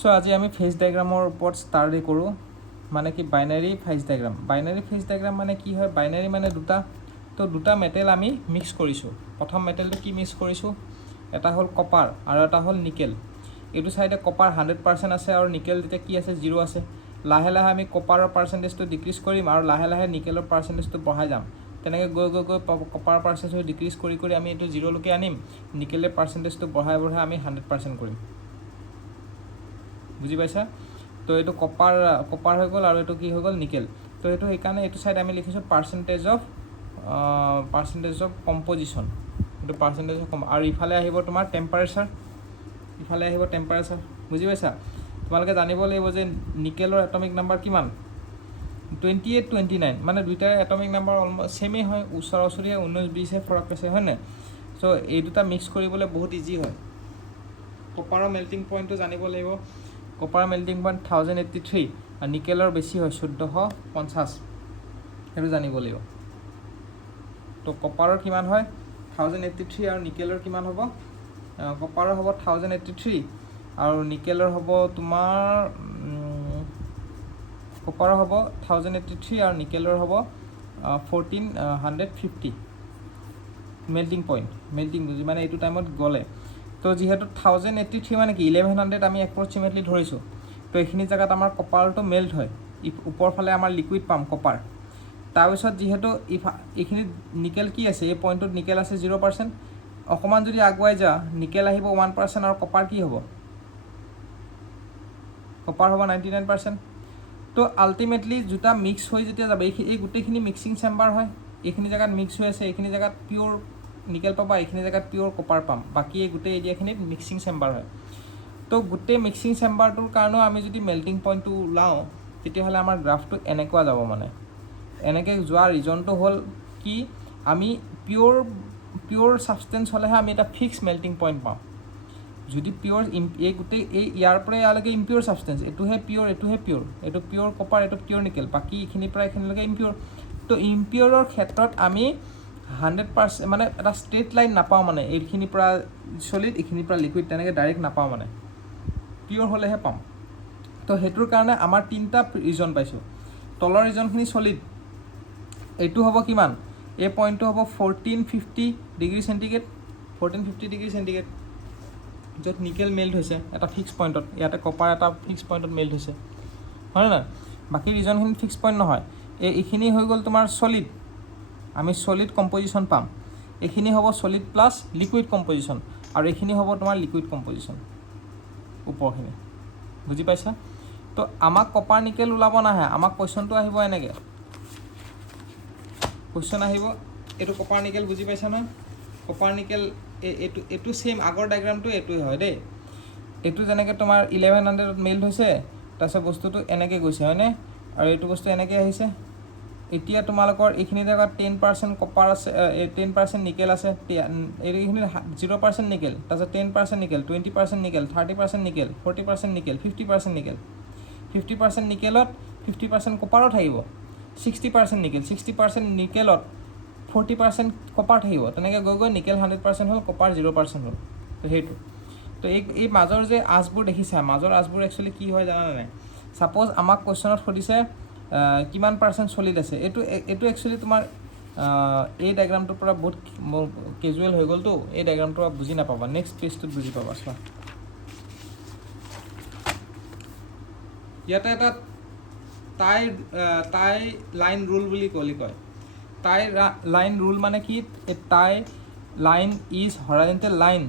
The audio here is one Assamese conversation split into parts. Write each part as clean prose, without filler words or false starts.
সো আজি আমি ফেজ ডায়াগ্ৰামৰ ওপৰত ষ্টাডি কৰোঁ মানে কি বাইনাৰী ফেজ ডায়াগ্ৰাম মানে কি হয় বাইনাৰী মানে দুটা মেটেল আমি মিক্স কৰিছোঁ প্ৰথম মেটেলটো কি মিক্স কৰিছোঁ এটা হ'ল কপাৰ আৰু এটা হ'ল নিকেল এইটো সাইডে কপাৰ 100% আছে আৰু নিকেল তেতিয়া কি আছে 0 আছে লাহে লাহে আমি কপাৰৰ পাৰ্চেন্টেজটো ডিক্ৰিজ কৰিম আৰু লাহে লাহে নিকেলৰ পাৰ্চেন্টেজটো বঢ়াই যাম তেনেকৈ গৈ কপাৰৰ পাৰ্চেন্টেজ ডিক্ৰিজ কৰি আমি এইটো 0 লৈকে আনিম নিকেলৰ পাৰ্চেন্টেজটো বঢ়াই আমি 100% কৰিম বুজি পাইছা তো এইটো কপাৰ হৈ গ'ল আৰু এইটো কি হৈ গ'ল নিকেল তো এইটো সেইকাৰণে এইটো সাইড আমি লিখিছোঁ পাৰ্চেন্টেজ অফ কম্পজিশ্যন এইটো পাৰ্চেন্টেজ অফ আৰু ইফালে আহিব তোমাৰ টেম্পাৰেচাৰ বুজি পাইছা তোমালোকে জানিব লাগিব যে নিকেলৰ এটমিক নাম্বাৰ কিমান 28 29 মানে দুইটাৰ এটমিক নাম্বাৰ অলমোষ্ট সেমেই হয় ওচৰা-ওচৰি 19 20 হে ফৰক আছে হয় না সো এই দুটা মিক্স কৰিবলৈ বহুত ইজি হয় কপাৰৰ মেল্টিং পইণ্টটো জানিব লাগিব কপাৰৰ মেল্টিং পইণ্ট 1083 আৰু নিকেলৰ বেছি হয় 1450 সেইটো জানিব লাগিব তো কপাৰৰ কিমান হয় 1083 আৰু নিকেলৰ কিমান হ'ব কপাৰৰ হ'ব 1083 আৰু নিকেলৰ হ'ব তোমাৰ কপাৰৰ হ'ব 1083 আৰু নিকেলৰ হ'ব 1450 মেল্টিং পইণ্ট বুজি মানে এইটো টাইমত গ'লে তো যিহেতু 1083 মানে কি 1100 আমি এপ্ৰক্সিমেটলি ধৰিছোঁ তো এইখিনি জেগাত আমাৰ কপাৰটো মেল্ট হয় ওপৰ ফালে আমাৰ লিকুইড পাম কপাৰ তাৰপিছত যিহেতু এইখিনি নিকেল কি আছে এই পইণ্টত নিকেল আছে 0% অকমান যদি আগুৱাই যা নিকেল আহিব 1% আৰু কপাৰ কি হ'ব কপাৰ হ'ব 99% তো আলটিমেটলি দুটা মিক্স হৈ যেতিয়া যাব এই গোটেইখিনি মিক্সিং চেম্বাৰ হয় এইখিনি জেগাত মিক্স হৈ আছে এইখিনি জেগাত পিওৰ নিকেল পাবা এইখিনি জেগাত পিওৰ কপাৰ পাম বাকি এই গোটেই এৰিয়াখিনিত মিক্সিং চেম্বাৰ হয় তো গোটেই মিক্সিং চেম্বাৰটোৰ কাৰণেও আমি যদি মেল্টিং পইণ্টটো ওলাওঁ তেতিয়াহ'লে আমাৰ গ্ৰাফটো এনেকুৱা যাব মানে এনেকৈ যোৱা ৰিজনটো হ'ল কি আমি পিওৰ ছাবষ্টেঞ্চ হ'লেহে আমি এটা ফিক্স মেল্টিং পইণ্ট পাওঁ যদি পিওৰ এই গোটেই এই ইয়াৰ পৰা ইয়ালৈকে ইম্পিওৰ ছাবষ্টেঞ্চ এইটোহে পিওৰ এইটো পিওৰ কপাৰ এইটো পিওৰ নিকেল বাকী এইখিনিৰ পৰা এইখিনিলৈকে ইম্পিওৰ তো ইম্পিওৰৰ ক্ষেত্ৰত আমি 100% মানে এটা ষ্ট্ৰেইট লাইন নাপাওঁ মানে এইখিনিৰ পৰা সলিড এইখিনিৰ পৰা লিকুইড তেনেকৈ ডাইৰেক্ট নাপাওঁ মানে পিওৰ হ'লেহে পাম তো সেইটোৰ কাৰণে আমাৰ তিনিটা ৰিজন পাইছোঁ তলৰ ৰিজনখিনি সলিড এইটো হ'ব কিমান এই পইণ্টটো হ'ব 1450 ডিগ্ৰী চেণ্টিগ্ৰেড 1450 ডিগ্ৰী চেণ্টিগ্ৰেড য'ত নিকেল মেল্ট হৈছে এটা ফিক্স পইণ্টত ইয়াতে কপাৰ এটা ফিক্স পইণ্টত মেল্ট হৈছে হয় না বাকী ৰিজনখিনি ফিক্স পইণ্ট নহয় এইখিনি হৈ গ'ল তোমাৰ সলিড আমি সলিড কম্পজিশ্যন পাম এইখিনি হ'ব সলিড প্লাছ লিকুইড কম্পজিশ্যন আৰু এইখিনি হ'ব তোমাৰ লিকুইড কম্পজিশ্যন ওপৰখিনি বুজি পাইছা তো আমাক কপাৰ নিকেল ওলাব নাহে আমাক কুৱেশ্যনটো আহিব এনেকৈ কুৱেশ্যন আহিব এইটো কপাৰ নিকেল বুজি পাইছা নহয় কপাৰ নিকেল এইটো সেম আগৰ ডায়াগ্ৰামটো এইটোৱে হয় দেই এইটো যেনেকৈ তোমাৰ 1100ত মেল্ট হৈছে তাৰপিছত বস্তুটো এনেকৈ গৈছে হয়নে আৰু এইটো বস্তু এনেকৈ আহিছে এতিয়া তোমালোকৰ এইখিনি জেগাত 10% কপাৰ আছে 10% নিকেল আছে এইখিনি 0% নিকেল তাৰপিছত 10% nickel 20% nickel 30% nickel 40% nickel 50% nickel 50% নিকেলত 50% কপাৰো থাকিব 60% নিকেল 60% নিকেলত 40% কপাৰ থাকিব তেনেকৈ গৈ নিকেল 100% হ'ল কপাৰ 0% হ'ল তো সেইটো তো এই মাজৰ যে আঁচবোৰ দেখিছা মাজৰ আঁচবোৰ একচুৱেলি কি হয় জানা নাই সাপোজ আমাক কুৱেশ্যনত সুধিছে কিমান পাৰ্চেণ্ট সলিড আছে এইটো একচুৱেলি তোমাৰ এই ডায়াগ্ৰামটোৰ পৰা বহুত কেজুৱেল হৈ গ'লতো এই ডায়াগ্ৰামটোৰ পৰা বুজি নাপাবা নেক্সট পেজটোত বুজি পাবা চোৱা ইয়াতে এটা টাই লাইন ৰুল বুলি কয় টাই লাইন ৰুল মানে কি tie line is horizontal line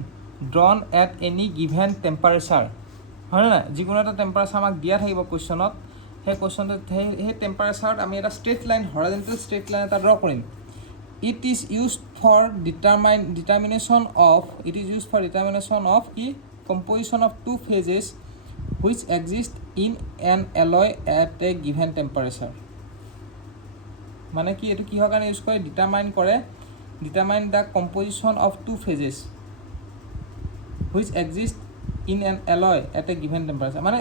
drawn at any given temperature হয় নাই যিকোনো এটা টেম্পাৰেচাৰ আমাক দিয়া থাকিব কুৱেশ্যনত সেই কুৱেশ্যনটোত সেই টেম্পাৰেচাৰত আমি এটা straight line horizontal straight line এটা ড্ৰ কৰিম it is used for determination of কি composition of two phases which exist in an alloy at a given temperature মানে কি এইটো কিহৰ কাৰণে ইউজ কৰে determine the composition of two phases which exist in an alloy at a given temperature মানে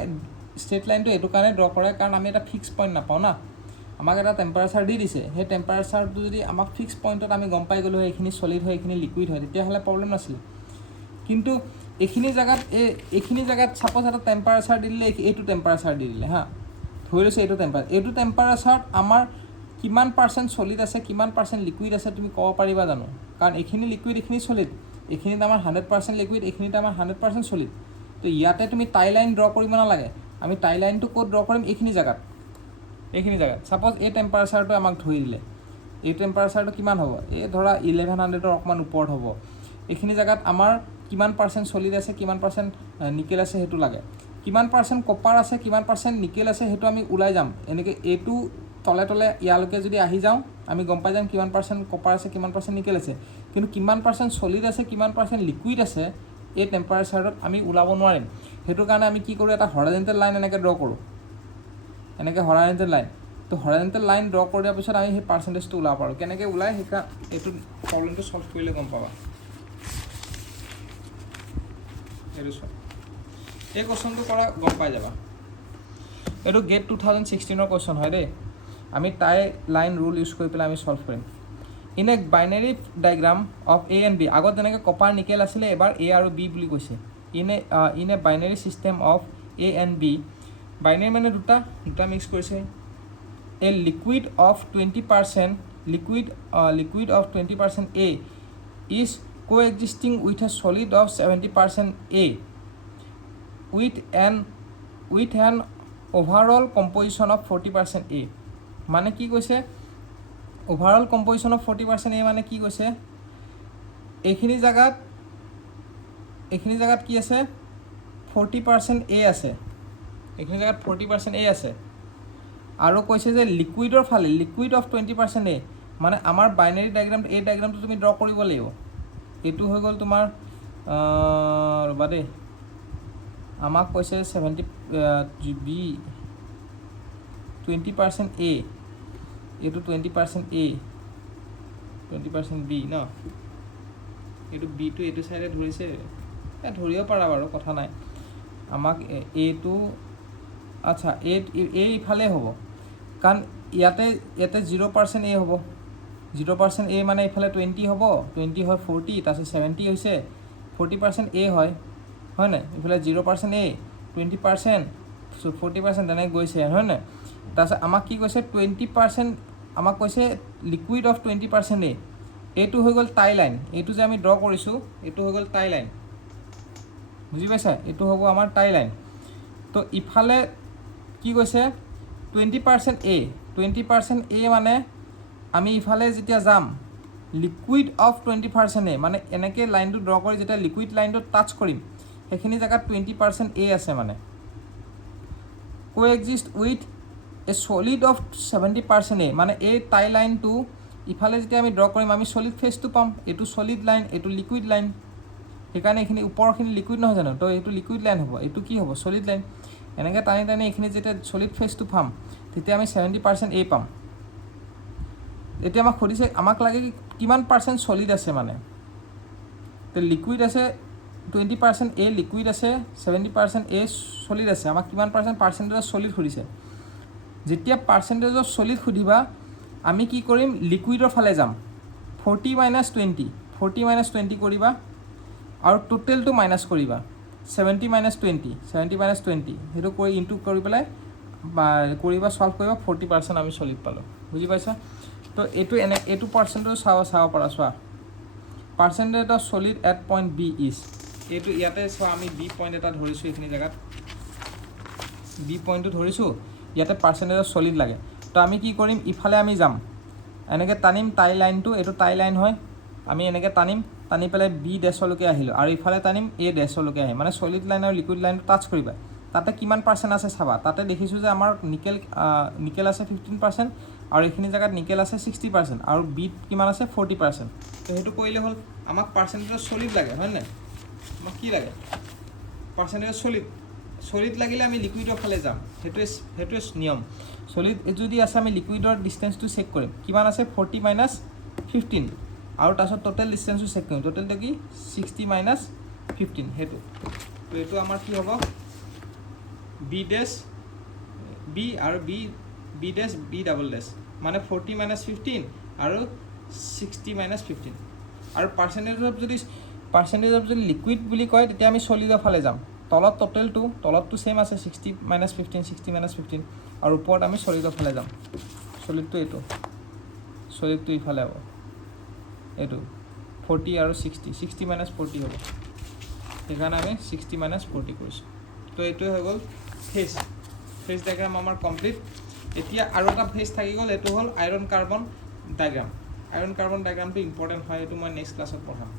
ষ্ট্ৰেইট লাইনটো এইটো কাৰণে ড্ৰ কৰে কাৰণ আমি এটা ফিক্স পইণ্ট নাপাওঁ না আমাক এটা টেম্পাৰেচাৰ দি দিছে সেই টেম্পাৰেচাৰটো যদি আমাক ফিক্স পইণ্টত আমি গম পাই গ'লোঁ হয় এইখিনি সলিড হয় এইখিনি লিকুইড হয় তেতিয়াহ'লে প্ৰব্লেম নাছিলে কিন্তু এইখিনি জেগাত ছাপ'জ এটা টেম্পাৰেচাৰ দি দিলে, এইটো টেম্পাৰেচাৰ দি দিলে হা, ধৰি লৈছে এইটো টেম্পাৰেচাৰত আমাৰ কিমান পাৰ্চেণ্ট চলিড আছে, কিমান পাৰ্চেণ্ট লিকুইড আছে তুমি ক'ব পাৰিবা জানো? কাৰণ এইখিনি লিকুইড, এইখিনি চলিড, এইখিনিত আমাৰ 100% লিকুইড, এইখিনিত আমাৰ 100% চলিড। তো ইয়াতে তুমি টাই লাইন ড্ৰ কৰিব নালাগে, আমি টাই লাইনটো ক'ত ড্ৰ কৰিম? এইখিনি জেগাত ছাপ'জ এই টেম্পাৰেচাৰটো আমাক ধৰি দিলে, এই টেম্পাৰেচাৰটো কিমান হ'ব? এই ধৰা 1100ৰ অকণমান ওপৰত হ'ব। এইখিনি জেগাত আমাৰ কিমান পাৰ্চেণ্ট চলিড আছে, কিমান পাৰ্চেণ্ট নিকেল আছে সেইটো লাগে, কিমান পাৰ্চেণ্ট কপাৰ আছে, কিমান পাৰ্চেণ্ট নিকেল আছে সেইটো আমি ওলাই যাম। এনেকৈ এইটো তলে ইয়ালৈকে যদি আহি যাওঁ, আমি গম পাই যাম কিমান পাৰ্চেণ্ট কপাৰ আছে, কিমান পাৰ্চেণ্ট নিকেল আছে। কিন্তু কিমান পাৰ্চেণ্ট চলিড আছে, কিমান পাৰ্চেণ্ট লিকুইড আছে, এই টেম্পাৰেচাৰত আমি ওলাব নোৱাৰিম। সেইটো কাৰণে আমি কি কৰোঁ? এটা হৰাইজণ্টেল লাইন এনেকৈ ড্ৰ কৰোঁ, এনেকৈ হৰাইজণ্টেল লাইন। তো হৰাইজণ্টেল লাইন ড্ৰ কৰি দিয়াৰ পিছত আমি সেই পাৰ্চেণ্টেজটো ওলাব পাৰোঁ। কেনেকৈ ওলাই সেইকা এইটো প্ৰব্লেমটো ছল্ভ কৰিলে গম পাবা। এইটো চোৱা, এই কুৱেশ্যনটো কৰা গম পাই যাবা। এইটো গেট 2016ৰ কুৱেশ্যন হয় দেই। আমি টাই লাইন ৰুল ইউজ কৰি পেলাই আমি ছল্ভ কৰিম। In a binary diagram of A and B, আগত যেনেকৈ কপাৰ নিকেল আছিলে, এবাৰ এ আৰু বি বুলি কৈছে। In a binary system of A and B, binary মানে দুটা মিক্স কৰিছে। A liquid of 20%, liquid of 20% A is coexisting with a solid of 70% A with an overall composition of 40% A। মানে কি কৈছে? overall composition of 40% A মানে কি কৈছে? এইখিনি জেগাত কি আছে? 40% A আছে, এইখিনি জেগাত 40% A আছে। আৰু কৈছে যে লিকুইডৰ ফালে লিকুইড অফ 20% A, মানে আমাৰ বাইনেৰী ডায়েগ্ৰাম, এই ডায়েগ্ৰামটো তুমি ড্ৰ কৰিব লাগিব। এইটো হৈ গ'ল তোমাৰ ৰ'বা দেই, আমাক কৈছে 70 বি 20% A, এইটো 20% A, 20% B ন, এইটো বিটো এইটো চাইডে ধৰিছে, ধৰিব পাৰা বাৰু, কথা নাই। আমাক এইটো আচ্ছা এই ইফালে হ'ব, কাৰণ ইয়াতে 0% A হ'ব। 0% A মানে এইফালে 20 হ'ব, 20 হয় 40, তাৰপিছত 70 হৈছে 40% A হয় নাই? এইফালে 0% A, 20%, 40% তেনেকৈ গৈছে হয় নাই? তাৰপিছত আমাক কি কৈছে? 20%, আমাক কৈছে লিকুইড অফ 20% A। এইটো হৈ গ'ল টাই লাইন, এইটো যে আমি ড্ৰ কৰিছোঁ এইটো হৈ গ'ল টাই লাইন, বুজি পাইছা? এইটো হ'ব আমাৰ টাই লাইন। তো ইফালে কি কৈছে? 20% A, 20% A মানে আমি ইফালে যেতিয়া যাম, লিকুইড অফ 20% A, মানে এনেকৈ লাইনটো ড্ৰ কৰি যেতিয়া লিকুইড লাইনটো টাচ কৰিম, সেইখিনি জেগাত 20% A আছে। মানে coexist with a solid of 70% A, মানে এই টাই লাইনটো ইফালে যেতিয়া আমি ড্ৰ কৰিম, আমি চলিড ফেজটো পাম। এইটো চলিড লাইন, এইটো লিকুইড লাইন, সেইকাৰণে এইখিনি ওপৰখিনি লিকুইড নহয় জানো? তো এইটো লিকুইড লাইন হ'ব, এইটো কি হ'ব? Solid line. এনেকৈ টানি এইখিনি যেতিয়া চলিড ফেজটো পাম, তেতিয়া আমি 70% A পাম। এতিয়া আমাক সুধিছে, আমাক লাগে কিমান পাৰ্চেণ্ট চলিড আছে মানে। তো লিকুইড আছে 20% A, লিকুইড আছে 70% A, চলিড আছে। আমাক কিমান পাৰ্চেণ্টেজৰ চলিড সুধিছে। যেতিয়া পাৰ্চেণ্টেজৰ চলিড সুধিবা, আমি কি কৰিম? লিকুইডৰ ফালে যাম, 40 - 20, 40 - 20 কৰিবা, আৰু টোটেলটো মাইনাছ কৰিবা, 70 - 20, 70 - 20, সেইটো কৰি ইনটু কৰি পেলাই কৰিবা, ছল্ভ কৰিবা, 40% আমি চলিড পালোঁ। বুজি পাইছা? তো এইটো পাৰ্চেণ্টেজ চাব পাৰা। চোৱা, percentage of solid at point B is, এইটো ইয়াতে চোৱা, আমি বি পইণ্ট এটা ধৰিছোঁ, এইখিনি জেগাত বি পইণ্টটো ধৰিছোঁ, ইয়াতে পাৰ্চেণ্টেজ অফ চলিড লাগে। তো আমি কি কৰিম? ইফালে আমি যাম, এনেকৈ টানিম টাই লাইনটো, এইটো টাই লাইন হয়, আমি এনেকৈ টানি পেলাই বি ডেছলৈকে আহিলোঁ, আৰু ইফালে টানিম এ ডেছলৈকে আহিম। মানে চলিড লাইন আৰু লিকুইড লাইনটো টাচ কৰিবা, তাতে কিমান পাৰ্চেণ্ট আছে চাবা। তাতে দেখিছোঁ যে আমাৰ নিকেল আছে 15%, আৰু এইখিনি জেগাত নিকেল আছে 60%, আৰু বিট কিমান আছে? 40%। তো সেইটো কৰিলে হ'ল। আমাক পাৰ্চেণ্টেজ চলিড লাগে হয় নাই? আমাক কি লাগে? পাৰ্চেণ্টেজ চলিড লাগিলে আমি লিকুইডৰ ফালে যাম, সেইটোৱে নিয়ম। চলিড যদি আছে, আমি লিকুইডৰ ডিষ্টেঞ্চটো চেক কৰিম, কিমান আছে? 40 - 15, আৰু তাৰপিছত টোটেল ডিষ্টেঞ্চটো চেক কৰিম, টোটেলটো কি? 60 - 15, সেইটো। তো এইটো আমাৰ কি হ'ব? বি ডেছ বি আৰু বি ডেছ বি ডাবল ডেছ, মানে 40 - 15 আৰু 60 - 15। আৰু পাৰ্চেণ্টেজত যদি পাৰ্চেণ্টেজ অফ যদি লিকুইড বুলি কয় তেতিয়া আমি চলিডৰ ফালে যাম তলত টোটেলটো তলতটো সেম আছে 60 - 15 60 - 15 আৰু ওপৰত আমি চলিডৰ ফালে যাম চলিডটো এইটো চলিডটো ইফালে হ'ব এইটো 40 আৰু 60 60 - 40 হ'ব সেইকাৰণে আমি 60 - 40 কৰিছোঁ তো এইটোৱে হৈ গ'ল ফেজ ডায়াগ্ৰাম আমাৰ কমপ্লিট এতিয়া আৰু এটা ফেজ থাকি গ'ল এইটো হ'ল iron carbon diagram iron carbon ডায়াগ্ৰামটো ইম্পৰ্টেণ্ট হয় এইটো মই নেক্সট ক্লাছত পঢ়াম